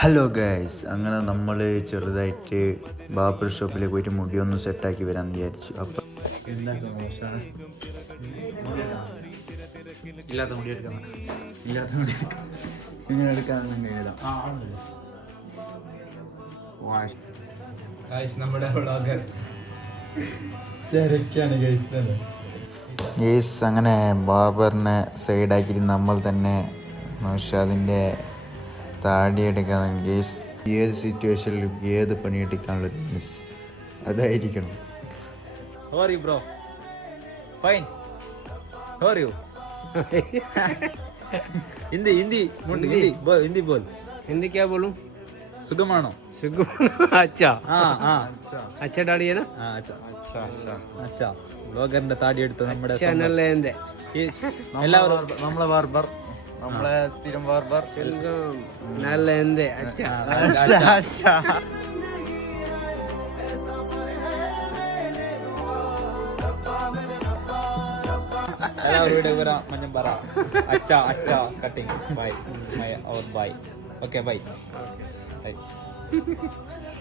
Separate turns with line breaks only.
Hello guys, അങ്ങനെ നമ്മൾ ചെറുതായിട്ട് ബാർബർ ഷോപ്പിലേക്ക് പോയിട്ട് മുടിയൊന്ന് സെറ്റാക്കി വരാൻ വിചാരിച്ചു. അപ്പം ഇല്ലാത്ത മുടി എടുക്കാൻ ഇങ്ങനെ എടുക്കാന്നുണ്ടെങ്കിൽ നമ്മുടെ വ്ളോഗർ ചരക്കാണ് ഗൈസ്. അങ്ങനെ ബാർബറിനെ സൈഡാക്കിയിട്ട് നമ്മൾ തന്നെ നൗഷാദിൻ്റെ താടി എടുക്കാൻ ഗേസ്. ഏത് സിറ്റുവേഷനിലും ഏത് പണിയെടുക്കാനുള്ള മിസ് അതായിരിക്കണം.
How are you, bro? Fine. How are you? Hindi बोल.
हिंदी क्या बोलूं?
सुगमानो.
अच्छा.
हाँ.
अच्छा दाढ़ी है ना?
हाँ अच्छा. ബ്ലോഗറിന്റെ താടി എടുത്ത് നമ്മുടെ എല്ലാവരും
നമ്മളെ ബാർബർ, നമ്മളെ സ്ഥിരം ബാർബർ.
നല്ല എന്ത് അച്ഛാ.
എല്ലാവരുടെ വിവരം മഞ്ഞം പറ. അച്ഛാ കട്ടിങ് ബൈ. Okay bye.